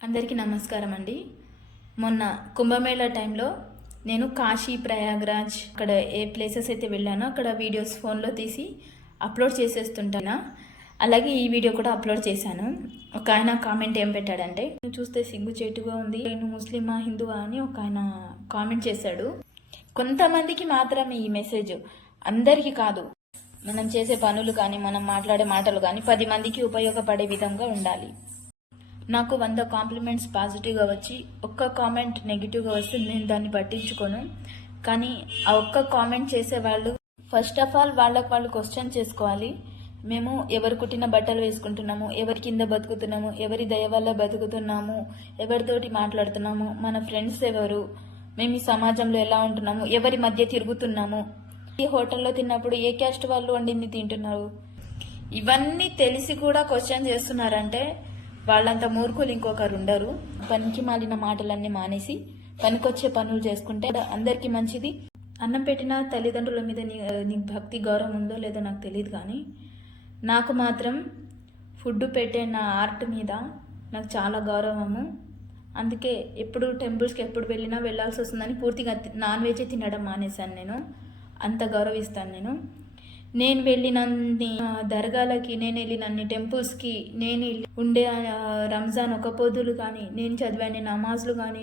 అందరికీ నమస్కారం అండి. మొన్న కుంభమేళా టైంలో నేను కాశీ, ప్రయాగ్రాజ్ అక్కడ ఏ ప్లేసెస్ అయితే వెళ్ళానో అక్కడ వీడియోస్ ఫోన్లో తీసి అప్లోడ్ చేసేస్తుంటాను. అలాగే ఈ వీడియో కూడా అప్లోడ్ చేశాను. ఒక ఆయన కామెంట్ ఏం పెట్టాడంటే, నువ్వు చూస్తే సిగ్గుచేటుగా ఉంది, నేను ముస్లిమా హిందువా అని ఒక ఆయన కామెంట్ చేశాడు. కొంతమందికి మాత్రమే ఈ మెసేజ్, అందరికీ కాదు. మనం చేసే పనులు కానీ మనం మాట్లాడే మాటలు కానీ 10 మందికి ఉపయోగపడే విధంగా ఉండాలి. నాకు 100 కాంప్లిమెంట్స్ పాజిటివ్గా వచ్చి ఒక్క కామెంట్ నెగిటివ్గా వస్తే నేను దాన్ని పట్టించుకోను. కానీ ఆ ఒక్క కామెంట్ చేసేవాళ్ళు ఫస్ట్ ఆఫ్ ఆల్ వాళ్ళు క్వశ్చన్ చేసుకోవాలి. మేము ఎవరు కుట్టిన బట్టలు వేసుకుంటున్నాము, ఎవరి కింద బతుకుతున్నాము, ఎవరి దయ వల్ల బతుకుతున్నాము, ఎవరితోటి మాట్లాడుతున్నాము, మన ఫ్రెండ్స్ ఎవరు, మేము ఈ సమాజంలో ఎలా ఉంటున్నాము, ఎవరి మధ్య తిరుగుతున్నాము, ఈ హోటల్లో తిన్నప్పుడు ఏ క్యాస్ట్ వాళ్ళు వండింది తింటున్నారు, ఇవన్నీ తెలిసి కూడా క్వశ్చన్ చేస్తున్నారంటే వాళ్ళంత మూర్ఖులు ఇంకొకరు ఉండరు. పనికి మాలిన మాటలన్నీ మానేసి పనికొచ్చే పనులు చేసుకుంటే అందరికీ మంచిది. అన్నం పెట్టిన తల్లిదండ్రుల మీద నీకు భక్తి గౌరవం ఉందో లేదో నాకు తెలియదు, కానీ నాకు మాత్రం ఫుడ్ పెట్టే నా ఆర్ట్ మీద నాకు చాలా గౌరవము. అందుకే ఎప్పుడు టెంపుల్స్కి ఎప్పుడు వెళ్ళాల్సి వస్తుందని పూర్తిగా నాన్ వెజ్ తినడం మానేశాను. నేను అంత గౌరవిస్తాను. నేను వెళ్ళినన్ని దర్గాలకి, నేను వెళ్ళినన్ని టెంపుల్స్కి, నేను ఉండే రంజాన్ ఒక పొద్దులు కానీ, నేను చదివాని నమాజులు కానీ,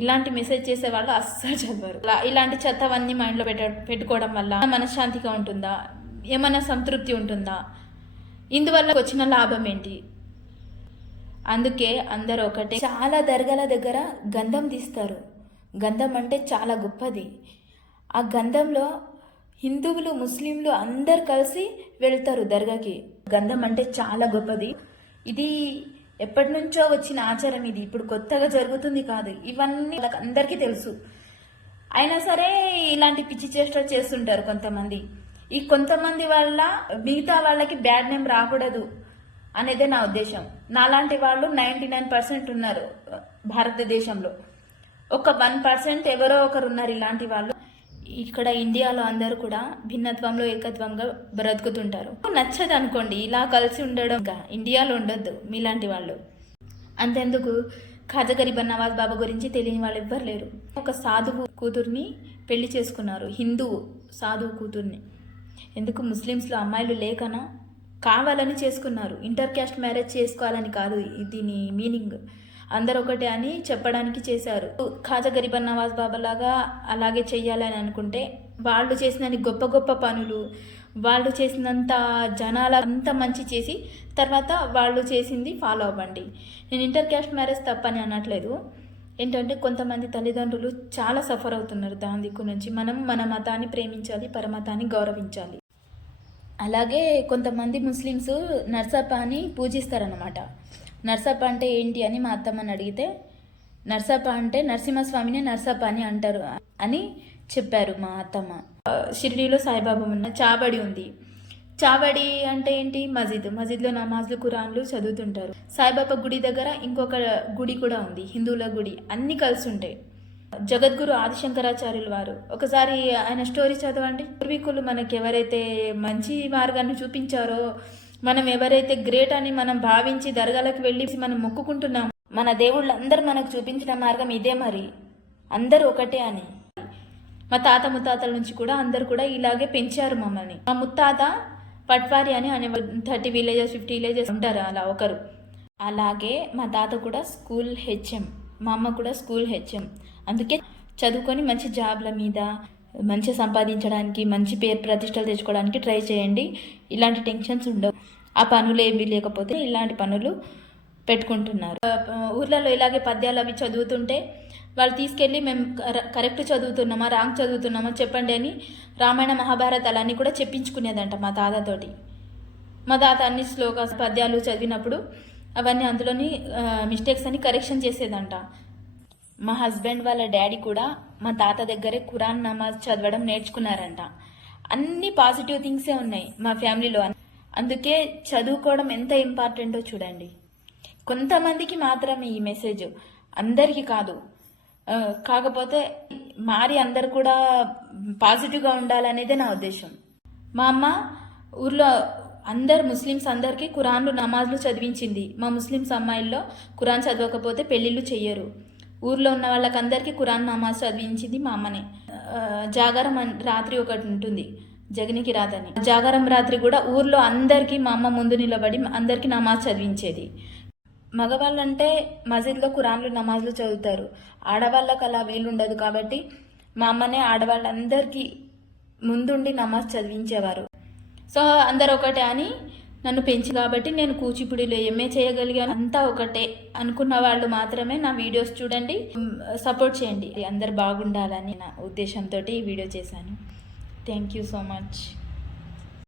ఇలాంటి మెసేజ్ చేసే వాళ్ళు అస్సలు చదవరు. ఇలాంటి చెత్తవన్నీ మైండ్లో పెట్టుకోవడం వల్ల మనశ్శాంతిగా ఉంటుందా, ఏమైనా సంతృప్తి ఉంటుందా, ఇందువల్ల వచ్చిన లాభం ఏంటి? అందుకే అందరూ ఒకటే. చాలా దర్గాల దగ్గర గంధం తీస్తారు. గంధం అంటే చాలా గొప్పది. ఆ గంధంలో హిందువులు, ముస్లింలు అందరు కలిసి వెళ్తారు దర్గాకి. గంధం అంటే చాలా గొప్పది. ఇది ఎప్పటి నుంచో వచ్చిన ఆచారం. ఇది ఇప్పుడు కొత్తగా జరుగుతుంది కాదు. ఇవన్నీ అందరికీ తెలుసు. అయినా సరే ఇలాంటి పిచ్చి చేష్టలు చేస్తుంటారు కొంతమంది. ఈ కొంతమంది వల్ల మిగతా వాళ్ళకి బ్యాడ్ నేమ్ రాకూడదు అనేదే నా ఉద్దేశం. నాలాంటి వాళ్ళు 99% ఉన్నారు భారతదేశంలో. ఒక 1% ఎవరో ఒకరు ఉన్నారు ఇలాంటి వాళ్ళు. ఇక్కడ ఇండియాలో అందరూ కూడా భిన్నత్వంలో ఏకత్వంగా బ్రతుకుతుంటారు. నచ్చదు అనుకోండి, ఇలా కలిసి ఉండడం. ఇండియాలో ఉండొద్దు మీలాంటి వాళ్ళు. అంతెందుకు, ఖాజా గరీబ్ నవాజ్ బాబా గురించి తెలియని వాళ్ళు ఎవ్వరు లేరు. ఒక సాధువు కూతుర్ని పెళ్లి చేసుకున్నారు, హిందువు సాధువు కూతుర్ని. ఎందుకు, ముస్లిమ్స్లో అమ్మాయిలు లేకనా కావాలని చేసుకున్నారు. ఇంటర్ క్యాస్ట్ మ్యారేజ్ చేసుకోవాలని కాదు దీని మీనింగ్. అందరు ఒకటే అని చెప్పడానికి చేశారు. ఖాజా గరీబ్ నవాజ్ బాబా లాగా అలాగే చెయ్యాలని అనుకుంటే వాళ్ళు చేసిన గొప్ప గొప్ప పనులు, వాళ్ళు చేసినంత జనాల అంత మంచి చేసి తర్వాత వాళ్ళు చేసింది ఫాలో అవ్వండి. నేను ఇంటర్ క్యాస్ట్ మ్యారేజ్ తప్పని అనట్లేదు. ఏంటంటే కొంతమంది తల్లిదండ్రులు చాలా సఫర్ అవుతున్నారు దాని దిక్కు నుంచి. మనం మన మతాన్ని ప్రేమించాలి, పరమతాన్ని గౌరవించాలి. అలాగే కొంతమంది ముస్లిమ్స్ నర్సప్ప అని పూజిస్తారన్నమాట. నర్సప్ప అంటే ఏంటి అని మా అత్తమ్మని అడిగితే, నర్సప్ప అంటే నరసింహస్వామిని నర్సప్ప అని అంటారు అని చెప్పారు మా అత్తమ్మ. షిరిడీలో సాయిబాబా ఉన్న చావడి ఉంది. చావడి అంటే ఏంటి? మస్జిద్లో నమాజ్లు, ఖురాన్లు చదువుతుంటారు. సాయిబాబా గుడి దగ్గర ఇంకొక గుడి కూడా ఉంది, హిందువుల గుడి. అన్నీ కలిసి ఉంటాయి. జగద్గురు ఆదిశంకరాచార్యులు వారు ఒకసారి ఆయన స్టోరీ చదవండి. పూర్వీకులు మనకి ఎవరైతే మంచి మార్గాన్ని చూపించారో, మనం ఎవరైతే గ్రేట్ అని మనం భావించి దర్గాలకు వెళ్ళి మనం మొక్కుకుంటున్నాం, మన దేవుళ్ళు అందరూ మనకు చూపించిన మార్గం ఇదే. మరి అందరూ ఒకటే అని. మా తాత ముత్తాతల నుంచి కూడా అందరు కూడా ఇలాగే పెంచారు మమ్మల్ని. మా ముత్తాత పట్వారి అని 30 విలేజెస్ 50 విలేజెస్ ఉంటారు అలా ఒకరు. అలాగే మా తాత కూడా స్కూల్ హెచ్ఎం, మా అమ్మ కూడా స్కూల్ హెచ్ఎం. అందుకే చదువుకొని మంచి జాబ్ల మీద మంచి సంపాదించడానికి, మంచి పేరు ప్రతిష్టలు తెచ్చుకోవడానికి ట్రై చేయండి. ఇలాంటి టెన్షన్స్ ఉండవు. ఆ పనులు ఏవి లేకపోతే ఇలాంటి పనులు పెట్టుకుంటున్నారు. ఊర్లలో ఇలాగే పద్యాలు అవి చదువుతుంటే వాళ్ళు తీసుకెళ్ళి మేము కరెక్ట్ చదువుతున్నామా రాంగ్ చదువుతున్నామా చెప్పండి అని రామాయణ మహాభారతాలన్నీ కూడా చెప్పించుకునేదంట మా తాతతోటి. మా తాత అన్ని శ్లోక పద్యాలు చదివినప్పుడు అవన్నీ అందులోని మిస్టేక్స్ అని కరెక్షన్ చేసేదంట. మా హస్బెండ్ వాళ్ళ డాడీ కూడా మా తాత దగ్గరే ఖురాన్ నమాజ్ చదవడం నేర్చుకున్నారంట. అన్ని పాజిటివ్ థింగ్సే ఉన్నాయి మా ఫ్యామిలీలో. అందుకే చదువుకోవడం ఎంత ఇంపార్టెంటో చూడండి. కొంతమందికి మాత్రమే ఈ మెసేజ్, అందరికీ కాదు. కాకపోతే మారి అందరు కూడా పాజిటివ్గా ఉండాలనేదే నా ఉద్దేశం. మా అమ్మ ఊర్లో అందరు ముస్లిమ్స్ అందరికీ ఖురాన్లు నమాజ్లు చదివించింది. మా ముస్లిమ్స్ అమ్మాయిల్లో ఖురాన్ చదవకపోతే పెళ్ళిళ్ళు చెయ్యరు. ఊర్లో ఉన్న వాళ్ళకందరికీ ఖురాన్ నమాజ్ చదివించింది మా అమ్మనే. జాగారం రాత్రి ఒకటి ఉంటుంది, జగనికి రాతని. జాగారం రాత్రి కూడా ఊర్లో అందరికీ మా అమ్మ ముందు నిలబడి అందరికీ నమాజ్ చదివించేది. మగవాళ్ళంటే మసీద్లో ఖురాన్లు నమాజ్లు చదువుతారు, ఆడవాళ్ళకు అలా వీలుండదు కాబట్టి మా అమ్మనే ఆడవాళ్ళందరికీ ముందుండి నమాజ్ చదివించేవారు. సో అందరు ఒకటే అని నన్ను పెంచి కాబట్టి నేను కూచిపూడిలో ఎంఏ చేయగలిగాను. అంతా ఒకటే అనుకున్న వాళ్ళు మాత్రమే నా వీడియోస్ చూడండి, సపోర్ట్ చేయండి. అందరు బాగుండాలని నా ఉద్దేశంతో ఈ వీడియో చేశాను. Thank you so much.